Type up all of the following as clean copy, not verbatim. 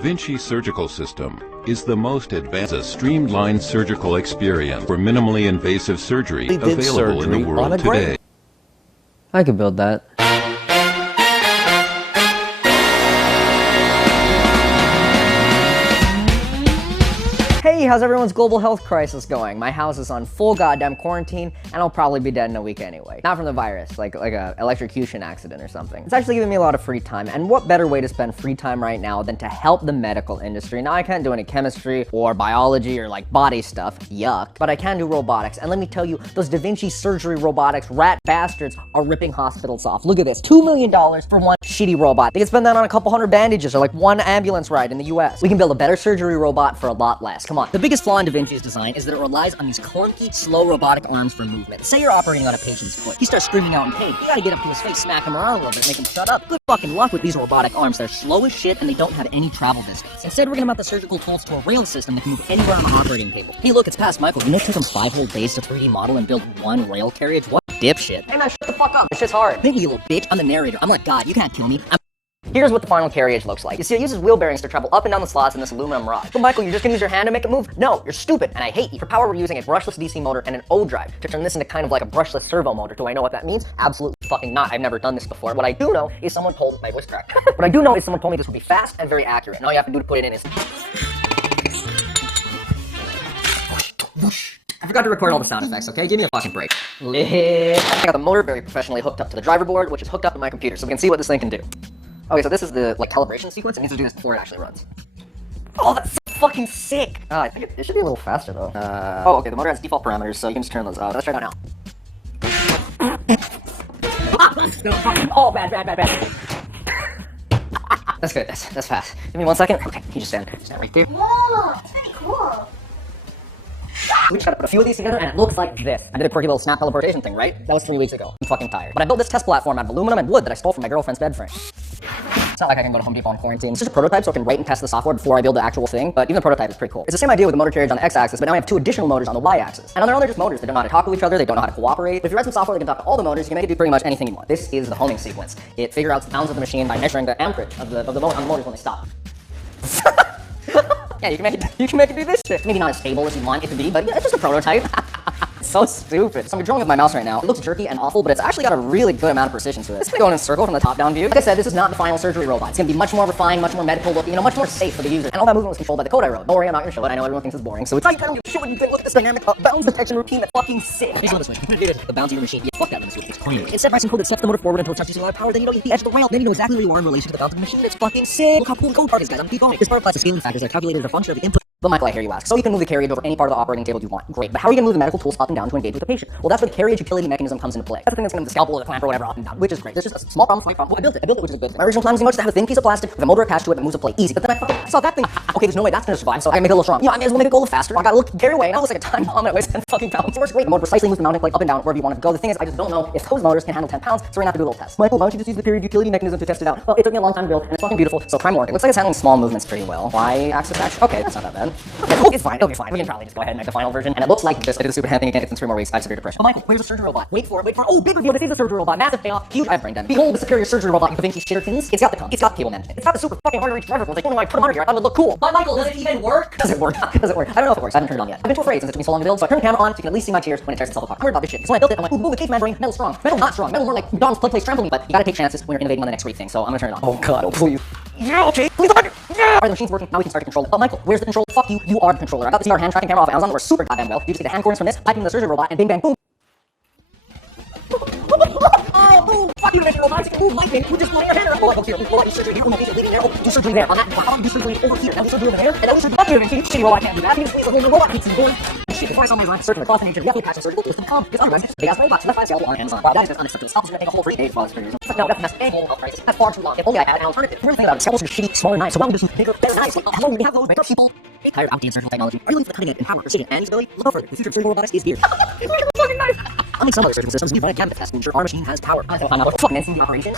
Da Vinci surgical system is the most advanced streamlined surgical experience for minimally invasive surgery available in the world today. I could build that. Hey, how's everyone's global health crisis going? My house is on full goddamn quarantine, and I'll probably be dead in a week anyway. Not from the virus, like a electrocution accident or something. It's actually giving me a lot of free time, and what better way to spend free time right now than to help the medical industry? Now, I can't do any chemistry or biology or like body stuff, yuck, but I can do robotics, and let me tell you, those Da Vinci surgery robotics rat bastards are ripping hospitals off. Look at this, $2 million for one shitty robot. They can spend that on a couple hundred bandages or like one ambulance ride in the US. We can build a better surgery robot for a lot less. Come on. The biggest flaw in Da Vinci's design is that it relies on these clunky, slow robotic arms for movement. Say you're operating on a patient's foot. He starts screaming out in pain. You gotta get up to his face, smack him around a little bit, make him shut up. Good fucking luck with these robotic arms. They're slow as shit and they don't have any travel distance. Instead, we're gonna mount the surgical tools to a rail system that can move anywhere on the operating table. Hey look, it's past Michael. You know it took him 5 whole days to 3D model and build one rail carriage? What dipshit. Hey man, shut the fuck up. This shit's hard. Think me, you little bitch. I'm the narrator. I'm like God. You can't kill me. Here's what the final carriage looks like. You see, it uses wheel bearings to travel up and down the slots in this aluminum rod. But Michael, you're just gonna use your hand to make it move? No, you're stupid, and I hate you. For power, we're using a brushless DC motor and an O drive to turn this into kind of like a brushless servo motor. Do I know what that means? Absolutely fucking not. I've never done this before. What I do know is someone told my voice crack. What I do know is someone told me this would be fast and very accurate. And all you have to do to put it in is I forgot to record all the sound effects, okay? Give me a fucking break. I got the motor very professionally hooked up to the driver board, which is hooked up to my computer, so we can see what this thing can do. Okay, so this is the like calibration sequence. It needs to do this before it actually runs. Oh, that's so fucking sick! I think it should be a little faster though. Oh, okay, the motor has default parameters, so you can just turn those off. Let's try it out now. Oh, bad. That's good, that's fast. Give me 1 second. Okay, you just stand right there. Whoa, that's pretty cool. We just gotta put a few of these together and it looks like this. I did a quirky little snap teleportation thing, right? That was 3 weeks ago. I'm fucking tired. But I built this test platform out of aluminum and wood that I stole from my girlfriend's bed frame. It's not like I can go to Home Depot in quarantine. It's just a prototype so I can write and test the software before I build the actual thing, but even the prototype is pretty cool. It's the same idea with the motor carriage on the x-axis, but now I have 2 additional motors on the y-axis. And on their own, they're just motors. They don't know how to talk to each other, they don't know how to cooperate. But if you write some software that can talk to all the motors, you can make it do pretty much anything you want. This is the homing sequence. It figures out the bounds of the machine by measuring the amperage of the motor on the motors when they stop. Yeah, you can make it do this shit. Maybe not as stable as you want it to be, but yeah, it's just a prototype. It's so stupid. So I'm drawing with my mouse right now. It looks jerky and awful, but it's actually got a really good amount of precision to it. It's gonna go in a circle from the top-down view. Like I said, this is not the final surgery robot. It's gonna be much more refined, much more medical looking, much more safe for the user. And all that movement was controlled by the code I wrote. Don't worry, I'm not gonna show it. I know everyone thinks it's boring. So it's like, I don't give a shit what you think. Look at this dynamic bounds detection routine that's fucking sick. Here's another switch. The bounds of your machine. Yeah, fuck that limit switch. It's clean. Instead, writing code that steps the motor forward until it starts using a lot of power, then you know you hit the edge of the rail. Then you know exactly where you are in relation to the bounds of the machine. It's fucking sick. Look how cool the code part is, guys. I'm gonna keep going. This part applies to scaling factors that are calculated as a function of the input. But Michael, I hear you ask. So you can move the carriage over any part of the operating table you want. Great. But how are you going to move the medical tools up and down to engage with the patient? Well, that's where the carriage utility mechanism comes into play. That's the thing that's going to move the scalpel or the clamp or whatever up and down, which is great. There's just a small problem, slight problem. Well, I built it, which is a good thing. My original plan was to have a thin piece of plastic with a motor attached to it that moves a plate. Easy. But then I saw that thing. Okay, there's no way that's going to survive, so I gotta make it a little strong. Yeah, I may as well make it go a little faster. I gotta look carry away. Now it looks like a time bomb that weighs 10 fucking pounds. So it works great. The motor precisely moves the mounting plate up and down wherever you want it to go. The thing is, I just don't know if those motors can handle 10 pounds, so we're gonna have to do a little test. Michael, why don't you just use the carriage utility mechanism to test it out? Well, it took me a long time to build, and it's fucking beautiful, so try more. It looks like it's handling small movements pretty well. Y-axis action? Okay, that's not that bad. Okay, it's fine. It'll be fine. We can probably just go ahead and make the final version. And it looks like this. I did the super hand thing again. It's in 3 more weeks. I have severe depression. Oh, Michael, where's the surgery robot? Wait for it. Oh, big reveal. This is the surgery robot. Massive payoff. Huge. I have brain damage. Behold the superior surgery robot, you Da Vinci shitterkins. It's got the cum. It's got the cable management. It's got the super fucking hard to reach driver boards. I don't know why I put them under here. I thought it would look cool. But Michael, does it even work? Does it work? Does it work? I don't know if it works. I haven't turned it on yet. I've been too afraid since it took me so long to build, so I turned the camera on so you can at least see my tears when it tears itself apart. I'm worried about this shit. So when I built it, I'm like, ooh, the cave membrane, metal strong. Metal not strong. Metal more like McDonald's plug place trampoline. But you gotta take chances when you're innovating on the next great thing. So I'm gonna turn it on. Oh god, oh please. Yeah, okay. Please don't. Yeah. Alright, the machine's working. Now we can start to control it. But Michael, where's the control? Fuck you. You are the controller. I got this new hand tracking camera off Amazon that works super goddamn well. You just get the hand coordinates from this, type in the surgery robot, and bing bang boom. Oh, boom! Fuck you, making robots. You can move lightning. You just blow your hand around. Oh, here. Oh, do surgery here. Oh, leaving there. Oh, do surgery there. On that part. Oh, do surgery over here. Now do surgery over there. And now do surgery up here. Shitty robot can't do that. You just squeeze the whole robot keeps you going. Shit, before I saw my design, searching across the nature, definitely patch and surgical with some calm. Because otherwise, it's just big ass robots. That's why I sell on Amazon. Wow, that is just unacceptable. Scalpels are gonna take a whole 3 days while it's for years. No, that's a mess. Any whole health crisis. That's far too long. If only I had an alternative. We're thinking about it. Scalpels are shitty, smaller knives. So why don't we do some bigger, better knives? Hello, we have those better people. Get tired of outdated surgical technology. Are you looking for the cutting edge in power, precision, and usability? Look no further. The future of surgical robotics is here. Look at the fucking knife. Unlike some other surgical systems, we run a cabinet test to ensure our machine has power. I'm not fucking ending the operation.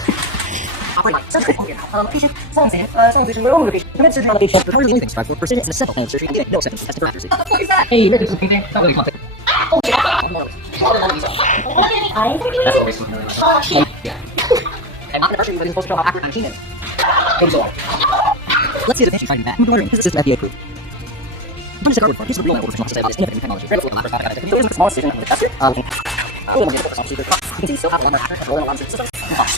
Operate line. Surgery. Okay, patient. Someone's in. Someone's patient. We're over the patient. Commit surgery on the patient. Recovery anything. Strive for precision. It's a simple plan of surgery. And no exceptions. Tested for accuracy. What the fuck is that? Hey, you're just something. Not really something. Oh, shit. That's always something. Yeah. I'm not an archery, but he's supposed to know how accurate my machine is. Maybe so. Let's see if it's fighting back. I'm wondering, is this system FDA approved? I'm just a cardboard. Here's the real professional to say about this innovative technology. It is the smallest decision of the tester. You can still have a lot more rolling around the system.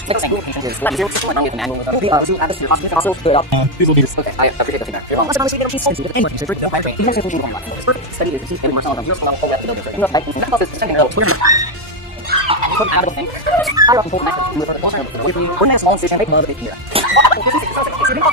Make a single patient is not zero system, like not even manual. Zoom at this to the hospital, split up. These will be okay. I appreciate the feedback. Let's honestly get a piece of any more research. No, right? You guys can do one. It's perfect. Study is the key. Marcel on 0 to 1 over the building. Like, that process is sending out Twitter. Put out of the thing. I often pull the knife with her. With me, one last long station, make love it here. If you're